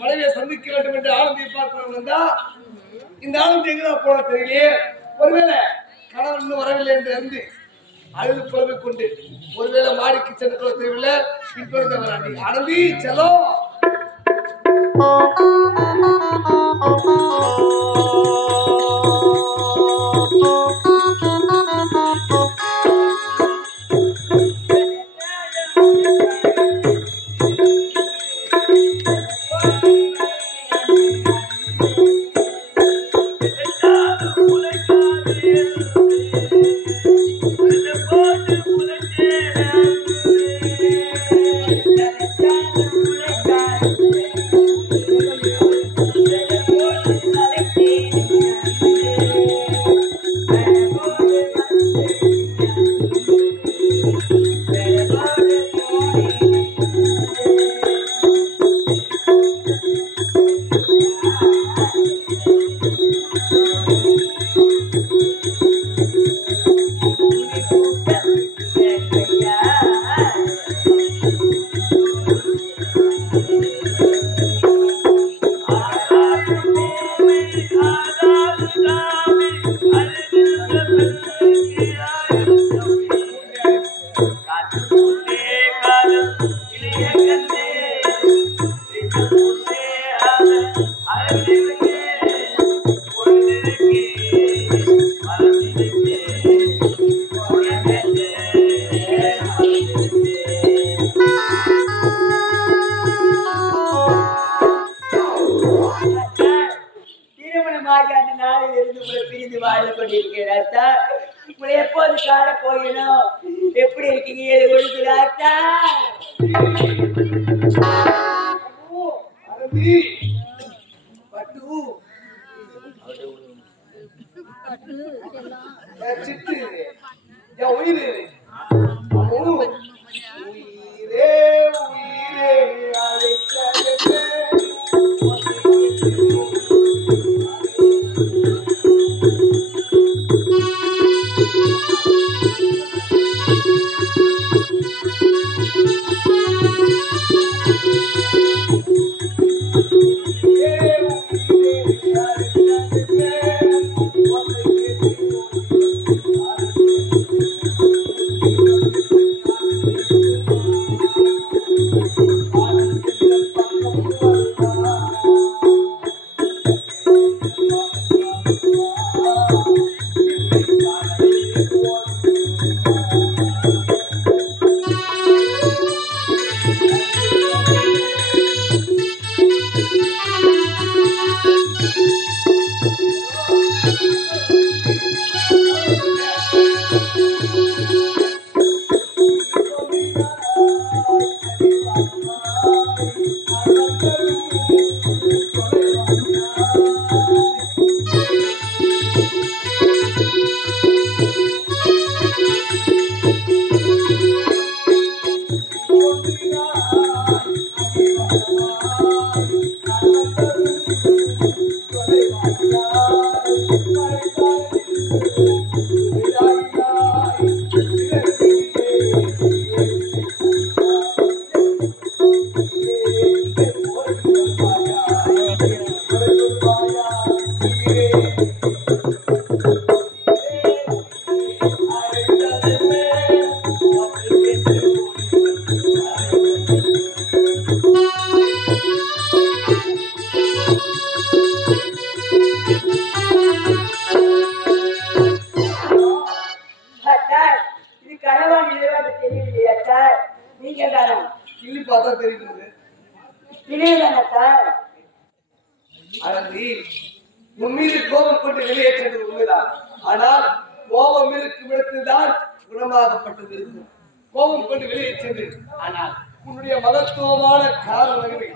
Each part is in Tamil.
மனைவியை சந்திக்க வேண்டும் என்று ஆனந்தி பார்க்க வந்தா இந்த ஆனந்தி எங்க போன தெரியலையே. ஒருவேளை கணவன் இன்னும் வரவில்லை என்று அறிந்து அழுது புலமை கொண்டு ஒருவேளை மாடிக்கு சென்று கூட தெரியவில்லை. பின்புறத்தை வராண்டி ஆனந்தி செல்லம். போகணும். எப்படி இருக்கீங்க? சிட்டு இது. என் உயிர். உயிரே உயிரே. ஆனந்தி உன் மீது கோபம் கொண்டு வெளியேற்றது உண்மைதான். ஆனால் கோபம் இருக்கும் இடத்துதான் குணமாகப்பட்டது இருக்கும். கோபம் கொண்டு வெளியேற்றது ஆனால் உன்னுடைய மகத்துவமான காரணங்களை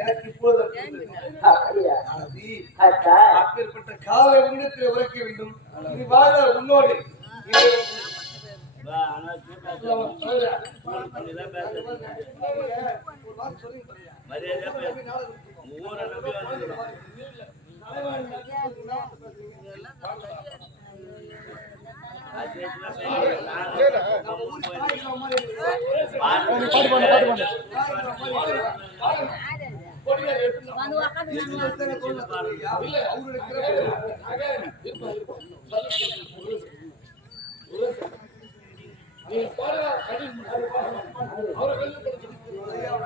எனக்கு இப்போது அப்பேற்பட்ட காலை உன்னிடத்தில் உரைக்க வேண்டும். இது வாழ உன்னோடு. சொல்லுங்க. மரியாதையா பேசு. ஊரை நம்பி வந்துருக்கோம். அஜய்க்குலாம்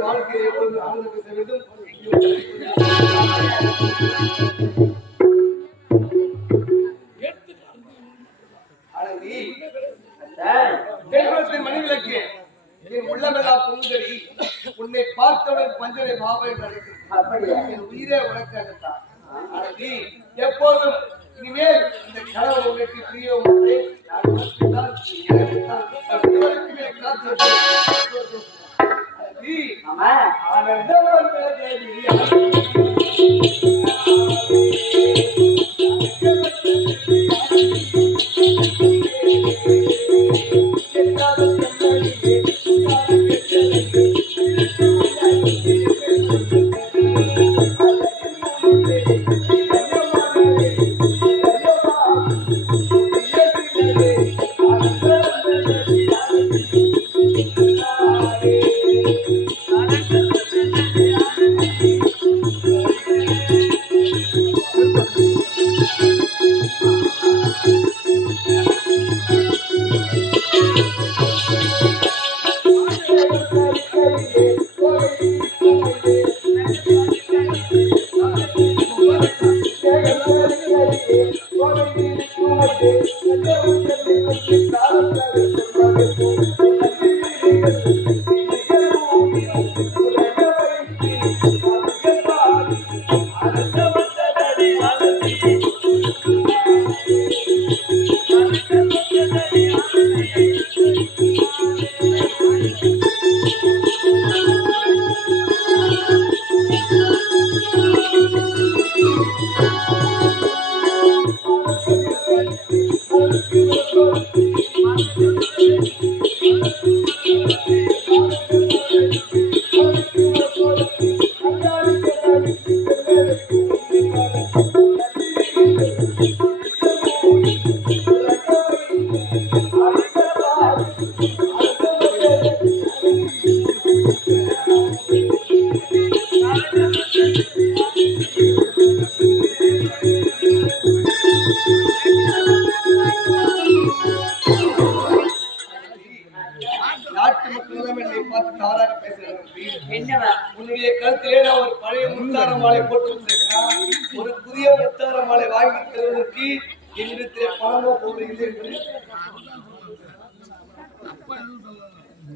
வாழ்க்கையை எப்பொழுது ஆனந்த பேச வேண்டும்? உன்னை பார்த்தவுடன் பஞ்சனை பாவா என் உயிரே உனக்காகத்தான். எப்போதும் இனிமேல் இந்த கணவன் உனக்கு பிரிய மாட்டேன் நான் எனக்குத்தான், நம்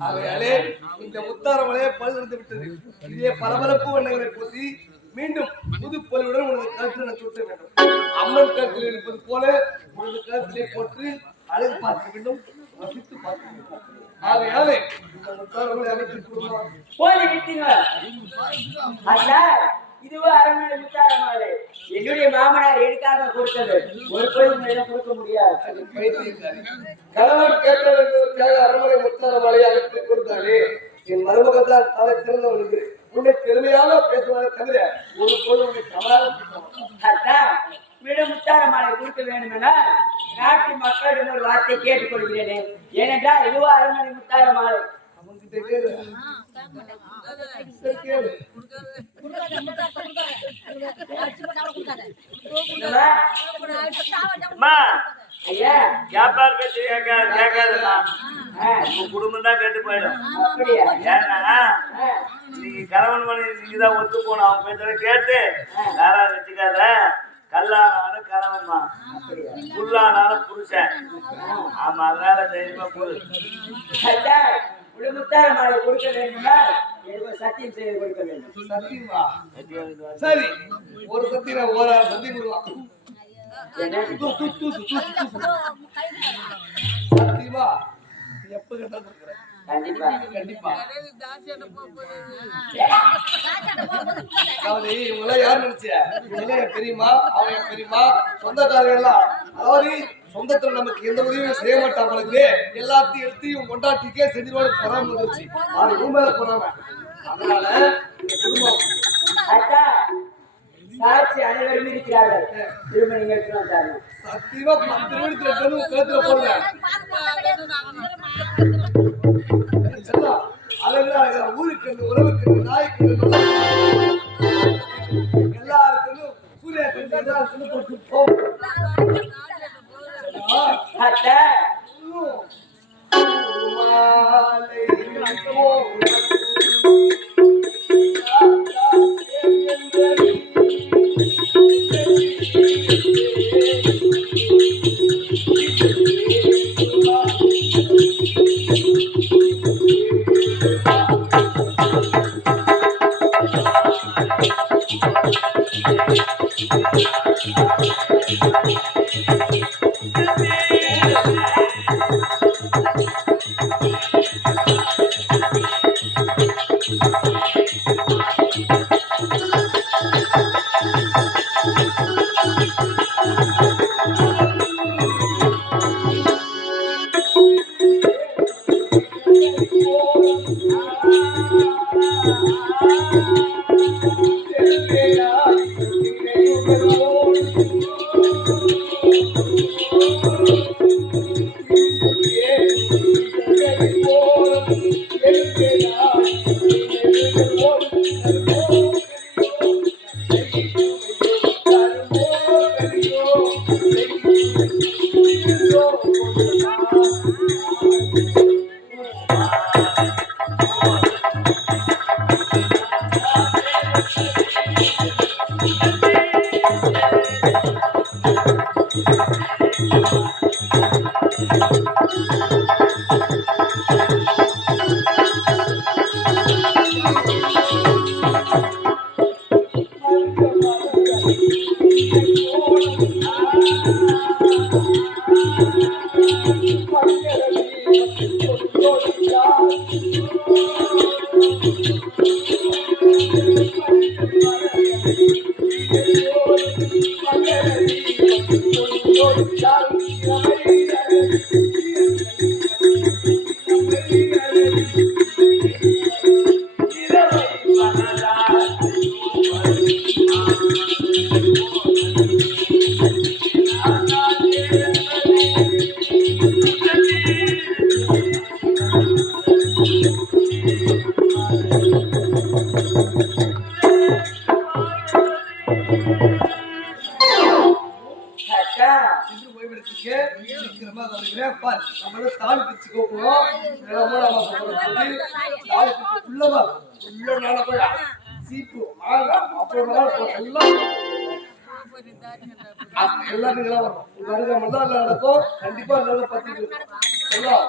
ஆகையாலே இந்த முத்தார பல் இருந்து விட்டது. இதே பரபரப்பு வண்ணங்களை பூசி மீண்டும் புது பொலிவுடன் உனது கருத்தில் நான் சுட்ட வேண்டும். அம்மன் கருத்தில் இருப்பது போல உனது கருத்திலே போட்டு அழகு பார்க்க வேண்டும் ரசித்து பார்க்க வேண்டும். ஆகையாலே இந்த முத்தார மலை அமைத்து கொடுக்கலாம் போய் விட்டீங்க இதுவும் அரண்மனை முத்தார மாலை என்னுடைய மாமனார் எனக்காக கொடுத்தது? ஒரு கோயில் மேல கொடுக்க முடியாது. கணவன் கேட்டால் என்பதற்காக அரண்மனை முத்தார மலையை அழைத்துக் கொடுத்தாரே என் மருமகத்தால் தலை சிறந்தவனுக்கு உன்னை பெருமையாக பேசுவதை தவிர ஒரு பொழுது உன்னை தவறாக விட முத்தார மாலை கொடுக்க வேண்டுமென நாட்டு மக்களிடம் ஒரு வார்த்தை கேட்டுக்கொள்கிறேனே ஏனென்றால் இதுவும் அரண்மனை முத்தார மாலை ஐயா வியாபார பேச்சு கேட்காத கேட்காதம்மா. ஆ, உன் குடும்பம் தான் கெட்டு போயிடும். ஏன்னா நீங்க கணவன் மனைவி நீங்க தான் ஒத்து போகணும். அவங்க பேசுறத கேட்டு. யாரா வச்சுக்காத. கல்லானாலும் கணவன் ஆமா புல்லானாலும் புருஷன். ஆமா அதனால தைரியமா புல் அத்தா ஒரு முத்தார மாலை கொடுக்க வேண்டுமா எனக்கு சத்தியம் செய்து கொடுக்க வேண்டும். சத்தியமா? சரி ஒரு சத்தியம் ஒரு ஆள் சத்தியம் கொடுக்கலாம். சத்தியமா? எப்ப கேட்டா கொடுக்குறேன் கண்டிப்பா. கண்டிப்பா. அதாவது இவங்கெல்லாம் யார் நினைச்ச? இவங்கெல்லாம் என் பெரியம்மா அவங்க என் பெரியம்மா சொந்தக்காரங்க எல்லாம். அதாவது சொந்தத்துல நமக்கு எந்த உதவியும் செய்ய மாட்டாங்களுக்கு எல்லாத்தையும் எடுத்து கொண்டாட்டிக்கே செஞ்சிருவாங்க பொறாம வந்துருச்சு. அது உண்மையில பொறாம அதனால குடும்பம். சாட்சி அனைவரும் இருக்கிறார்கள். எடுத்துட்டு வந்தாங்க சத்தியமா பத்து நிமிடத்துல போடுவேன்? அழகா ஊருக்கு உறவுக்கு நாய்க்கு எல்லாருக்கும் சூர்யா போகும் அத்தா. மாலை சீக்கிரமா வருகிறேன். பார் நம்மள தாலி பிச்சு கோப்போம் நிலமோட தாலி பிச்சு உள்ளவா உள்ள நாள போய் சீப்பு மாங்காய் அப்புறம் எல்லாம் வரும் எல்லாம் நடக்கும். கண்டிப்பா எல்லாம் பத்தி எல்லாம்